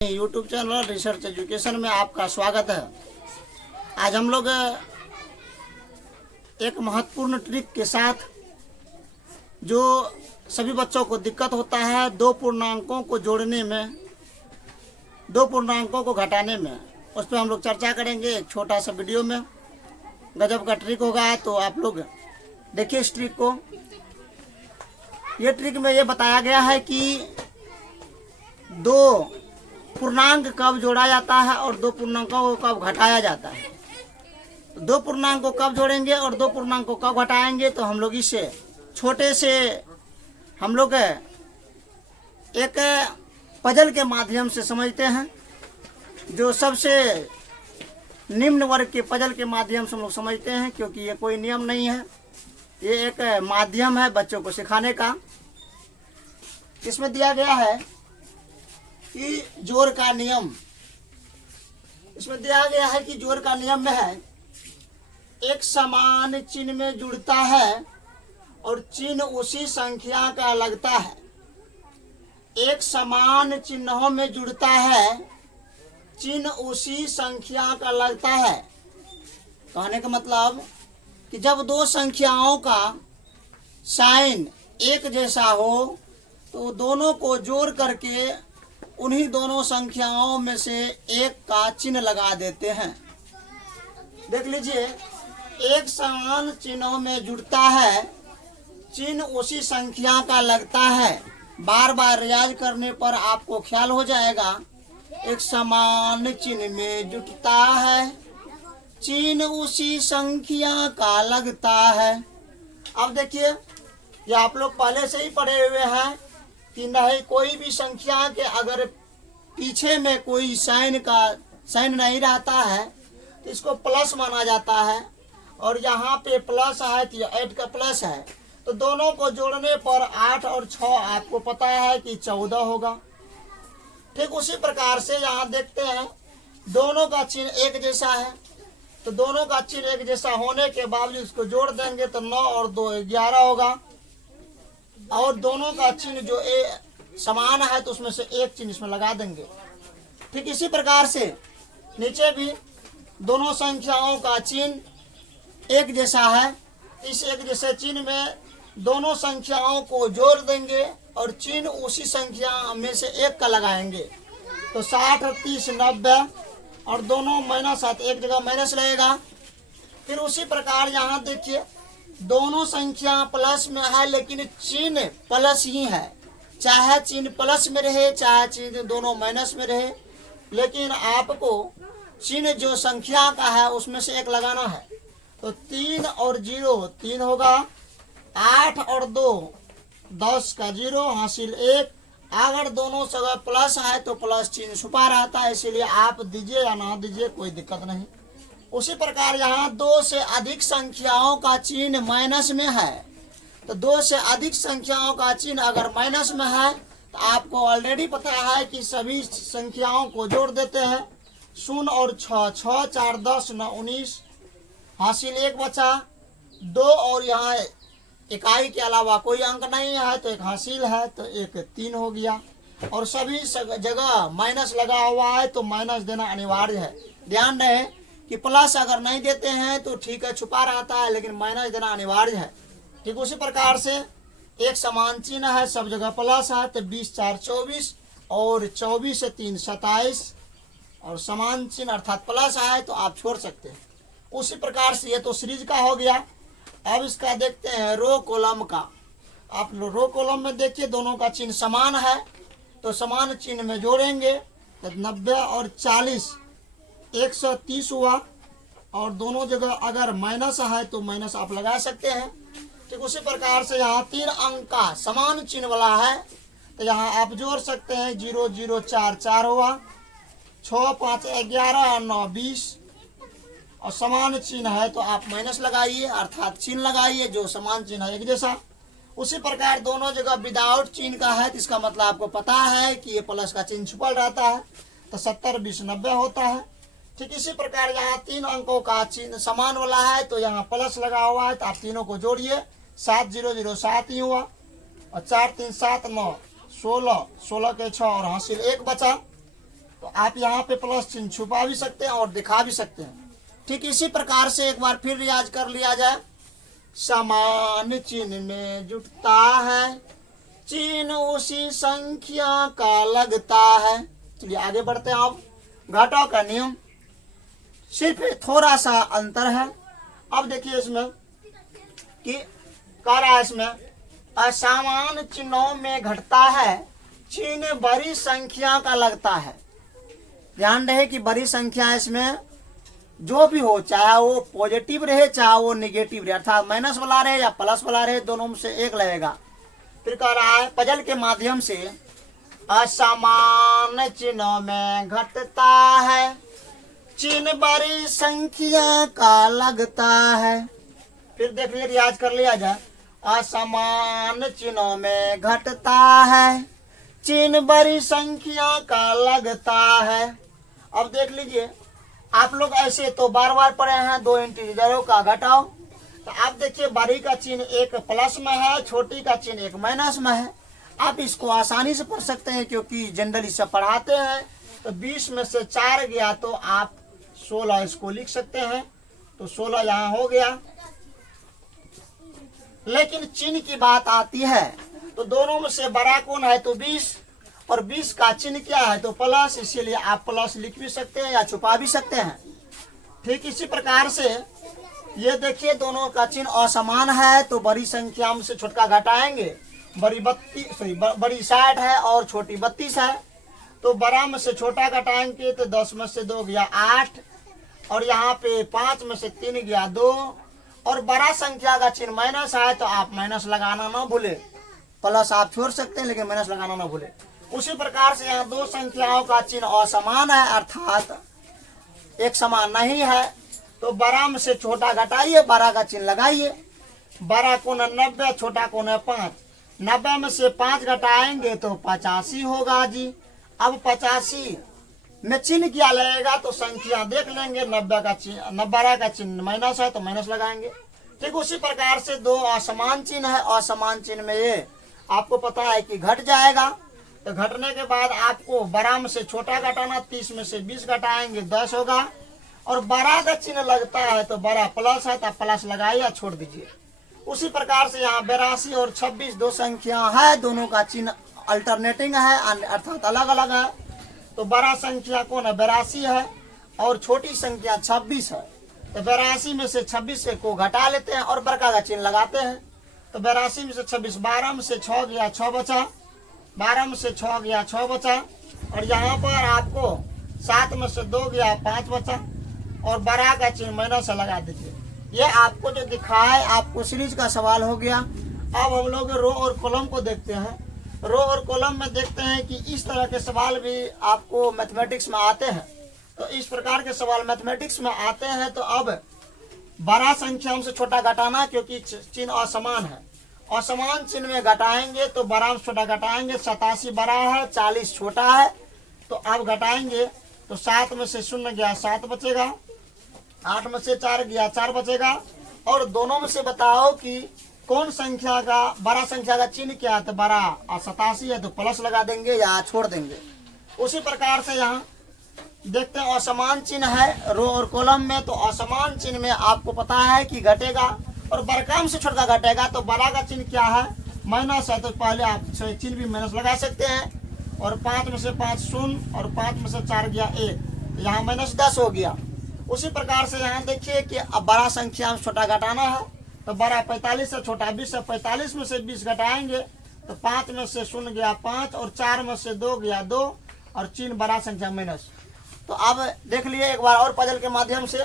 YouTube channel research education में आपका स्वागत है। आज हम लोग एक महत्वपूर्ण ट्रिक के साथ जो सभी बच्चों को दिक्कत होता है दो पूर्णांकों को जोड़ने में, दो पूर्णांकों को घटाने में, उस पर हम लोग चर्चा करेंगे एक छोटा सा वीडियो में। गजब का ट्रिक होगा, तो आप लोग देखिए इस ट्रिक को। ये ट्रिक में ये बताया गया है कि दो पूर्णांक कब जोड़ा जाता है और दो पूर्णांकों को कब घटाया जाता है। दो पूर्णांक को कब जोड़ेंगे और दो पूर्णांक को कब घटाएंगे, तो हम लोग इसे छोटे से हम लोग एक पजल के माध्यम से समझते हैं, जो सबसे निम्न वर्ग के पजल के माध्यम से हम लोग समझते हैं, क्योंकि ये कोई नियम नहीं है, ये एक माध्यम है बच्चों को सिखाने का। इसमें दिया गया है कि जोड़ का नियम, इसमें दिया गया है कि जोड़ का नियम में है एक समान चिन्ह में जुड़ता है और चिन्ह उसी संख्या का लगता है। एक समान चिन्हों में जुड़ता है, चिन्ह उसी संख्या का लगता है। कहने का मतलब कि जब दो संख्याओं का साइन एक जैसा हो तो दोनों को जोड़ करके उन्हीं दोनों संख्याओं में से एक का चिन्ह लगा देते हैं। देख लीजिए, एक समान चिन्हों में जुड़ता है, चिन्ह उसी संख्या का लगता है। बार बार रियाज करने पर आपको ख्याल हो जाएगा। एक समान चिन्ह में जुड़ता है, चिन्ह उसी संख्या का लगता है। अब देखिए, ये आप लोग पहले से ही पढ़े हुए हैं कि नहीं, कोई भी संख्या के अगर पीछे में कोई साइन नहीं रहता है तो इसको प्लस माना जाता है, और यहाँ पे प्लस है तो 8 का प्लस है, तो दोनों को जोड़ने पर 8 और 6 आपको पता है कि 14 होगा। ठीक उसी प्रकार से यहाँ देखते हैं दोनों का चिन्ह एक जैसा है, तो दोनों का चिन्ह एक जैसा होने के बावजूद इसको जोड़ देंगे तो 9 और 2 11 होगा, और दोनों का चिन्ह जो समान है तो उसमें से एक चिन्ह इसमें लगा देंगे। ठीक इसी प्रकार से नीचे भी दोनों संख्याओं का चिन्ह एक जैसा है, इस एक जैसे चिन्ह में दोनों संख्याओं को जोड़ देंगे और चिन्ह उसी संख्या में से एक का लगाएंगे, तो 60 और 30 90, और दोनों माइनस है तो एक जगह माइनस रहेगा। फिर उसी प्रकार यहाँ देखिए, दोनों संख्या प्लस में है लेकिन चिन्ह प्लस ही है, चाहे चिन्ह प्लस में रहे चाहे चिन्ह दोनों माइनस में रहे, लेकिन आपको चिन्ह जो संख्या का है उसमें से एक लगाना है। तो 3 और 0 3 होगा, 8 और 2 10 का 0 हासिल 1। अगर दोनों जगह प्लस है तो प्लस चिन्ह छुपा रहता है, इसीलिए आप दीजिए या ना दीजिए कोई दिक्कत नहीं। उसी प्रकार यहाँ 2 से अधिक संख्याओं का चिन्ह माइनस में है, तो 2 से अधिक संख्याओं का चिन्ह अगर माइनस में है तो आपको ऑलरेडी पता है कि सभी संख्याओं को जोड़ देते हैं। 0 और 6 6 4 10 9 19 हासिल 1 बचा 2, और यहाँ इकाई के अलावा कोई अंक नहीं है तो एक हासिल है तो एक 3 हो गया, और सभी जगह माइनस लगा हुआ है तो माइनस देना अनिवार्य है। ध्यान रहे कि प्लस अगर नहीं देते हैं तो ठीक है छुपा रहता है, लेकिन माइनस देना अनिवार्य है। ठीक उसी प्रकार से एक समान चिन्ह है, सब जगह प्लस है तो 20 4 24, और 24 से 3 27, और समान चिन्ह अर्थात प्लस है तो आप छोड़ सकते हैं। उसी प्रकार से ये तो सीरीज का हो गया। अब इसका देखते हैं रो कॉलम का। आप रो कॉलम में देखिए, दोनों का चिन्ह समान है तो समान चिन्ह में जोड़ेंगे तो 90 और 40 130 हुआ, और दोनों जगह अगर माइनस है तो माइनस आप लगा सकते हैं। ठीक उसी प्रकार से यहाँ 3 अंक का समान चिन्ह वाला है तो यहाँ आप जोड़ सकते हैं। 0 0 4 4 हुआ, 6 5 11 और 9 20, और समान चिन्ह है तो आप माइनस लगाइए अर्थात चिन्ह लगाइए जो समान चिन्ह है एक जैसा। उसी प्रकार दोनों जगह विदाउट चिन्ह का है तो इसका मतलब आपको पता है कि ये प्लस का चिन्ह छुपल रहता है, तो 70 20 90 होता है। ठीक इसी प्रकार यहाँ 3 अंकों का चिन्ह समान वाला है तो यहाँ प्लस लगा हुआ है तो आप तीनों को जोड़िए। 7 0 0 7 ही हुआ, और 4 3 7 9 16 16 के 6 और हासिल 1 बचा। तो आप यहाँ पे प्लस चिन्ह छुपा भी सकते हैं और दिखा भी सकते हैं। ठीक इसी प्रकार से एक बार फिर रियाज कर लिया जाए। समान चिन्ह में जुटता है, चिन्ह उसी संख्या का लगता है। चलिए आगे बढ़ते हैं। अब घटाव का नियम सिर्फ थोड़ा सा अंतर है। अब देखिए इसमें कि कह रहा है इसमें असमान चिन्हों में घटता है, चिन्ह बड़ी संख्या का लगता है। ध्यान रहे कि बड़ी संख्या इसमें जो भी हो, चाहे वो पॉजिटिव रहे चाहे वो निगेटिव रहे, अर्थात माइनस वाला रहे या प्लस वाला रहे, दोनों में से एक लगेगा। फिर कह रहा है पजल के माध्यम से असमान चिन्हों में घटता है, चिन्ह बड़ी संख्या का लगता है। फिर देखिए रियाज कर लिया जाए। असमान चिन्हों में घटता है, चिन्ह बड़ी संख्या का लगता है। अब देख लीजिए, आप लोग ऐसे तो बार बार पढ़े हैं दो इंटीजरों का घटाव। तो आप देखिए बड़ी का चिन्ह एक प्लस में है, छोटी का चिन्ह एक माइनस में है। आप इसको आसानी से पढ़ सकते हैं क्योंकि जनरली से पढ़ाते हैं। तो 20 में से 4 गया तो आप 16 इसको लिख सकते हैं। तो 16 यहाँ हो गया। लेकिन चिन्ह की बात आती है तो दोनों में से बड़ा कौन है तो 20, और 20 का चिन्ह क्या है तो प्लस, इसीलिए आप प्लस लिख भी सकते हैं या छुपा भी सकते हैं। ठीक इसी प्रकार से ये देखिए दोनों का चिन्ह असमान है तो बड़ी संख्या में से छोटका घटाएंगे। बड़ी 60 है और छोटी 32 है। तो बड़ा में से छोटा घटाएंगे तो 10 में से 2 गया 8, और यहाँ पे 5 में से 3 गया 2, और बड़ा संख्या का चिन्ह माइनस है तो आप माइनस लगाना ना भूले। प्लस आप छोड़ सकते हैं लेकिन माइनस लगाना ना भूले। उसी प्रकार से यहाँ दो संख्याओं का चिन्ह असमान है अर्थात एक समान नहीं है। तो बड़ा में से छोटा घटाइए, बड़ा का चिन्ह लगाइए। बड़ा कोण 90, छोटा कोण 5। 90 में से 5 घटाएंगे तो 85 होगा जी। अब 85 में चिन्ह क्या लगेगा तो संख्या देख लेंगे। 90 का चिन्ह माइनस है तो माइनस लगाएंगे। ठीक उसी प्रकार से दो असमान चिन्ह है, असमान चिन्ह में ये आपको पता है कि घट जाएगा। तो घटने के बाद आपको बड़ा में से छोटा घटाना, 30 में से 20 घटाएंगे 10 होगा। और बड़ा का चिन्ह लगता है तो बड़ा प्लस है तो प्लस लगाइए या छोड़ दीजिए। उसी प्रकार से यहाँ 82 और 26 दो संख्या है, दोनों का चिन्ह अल्टरनेटिंग है अर्थात अलग अलग है। तो बड़ा संख्या कौन है 82 है और छोटी संख्या 26 है। तो 82 में से 26 को घटा लेते हैं और बड़का का चिन्ह लगाते हैं। तो 82 में से 26, 12 में से 6 गया 6 बचा, 12 में से 6 गया 6 बचा, और यहाँ पर आपको 7 में से 2 गया 5 बचा, और बड़ा का चिन्ह माइनस से लगा दीजिए। ये आपको जो दिखा है आपको सीरीज का सवाल हो गया। अब हम लोग रो और कॉलम को देखते हैं। रो और कॉलम में देखते हैं कि इस तरह के सवाल भी आपको मैथमेटिक्स में आते हैं। तो इस प्रकार के सवाल मैथमेटिक्स में आते हैं। तो अब बड़ा संख्या से छोटा घटाना, क्योंकि चिन्ह असमान है, असमान चिन्ह में घटाएंगे तो बड़ा से छोटा घटाएंगे। 87 बड़ा है, 40 छोटा है। तो अब घटाएंगे तो 7 में से 0 गया 7 बचेगा, 8 में से 4 गया 4 बचेगा। और दोनों में से बताओ कि कौन संख्या का बड़ा संख्या का चिन्ह क्या है तो बड़ा, और 87 है तो प्लस लगा देंगे या छोड़ देंगे। उसी प्रकार से यहाँ देखते हैं असमान चिन्ह है रो और कॉलम में। तो असमान चिन्ह में आपको पता है कि घटेगा और बड़का से छोटा घटेगा। तो बड़ा का चिन्ह क्या है माइनस है, तो पहले आप चिन्ह भी माइनस लगा सकते हैं। और 5 में से 5 0 और 5 में से 4 गया 1, तो यहाँ माइनस 10 हो गया। उसी प्रकार से यहाँ देखिए कि अब बड़ा संख्या में छोटा घटाना है। तो बड़ा 45 से छोटा 20 है, 45 में से 20 घटाएंगे तो 5 में से 0 गया 5, और 4 में से 2 गया 2, और चिन्ह बड़ा संख्या माइनस। तो अब देख लिए एक बार और पजल के माध्यम से।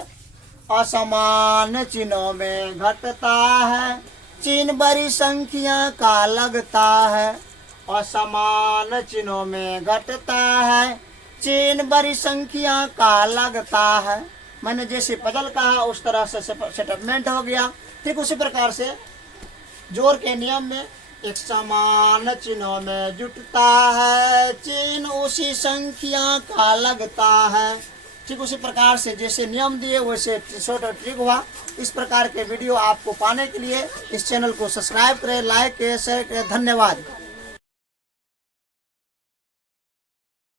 असमान चिन्हों में घटता है, चिन्ह बड़ी संख्या का लगता है। असमान चिन्हों में घटता है, चिन्ह बड़ी संख्या का लगता है। मैंने जैसे पजल कहा उस तरह से सेटलमेंट हो गया। ठीक उसी प्रकार से जोड़ के नियम में एक समान चिन्हों में जुटता है, चिन्ह उसी संख्या का लगता है। ठीक उसी प्रकार से जैसे नियम दिए वैसे छोटा ट्रिक हुआ। इस प्रकार के वीडियो आपको पाने के लिए इस चैनल को सब्सक्राइब करें, लाइक करें, शेयर करें। धन्यवाद।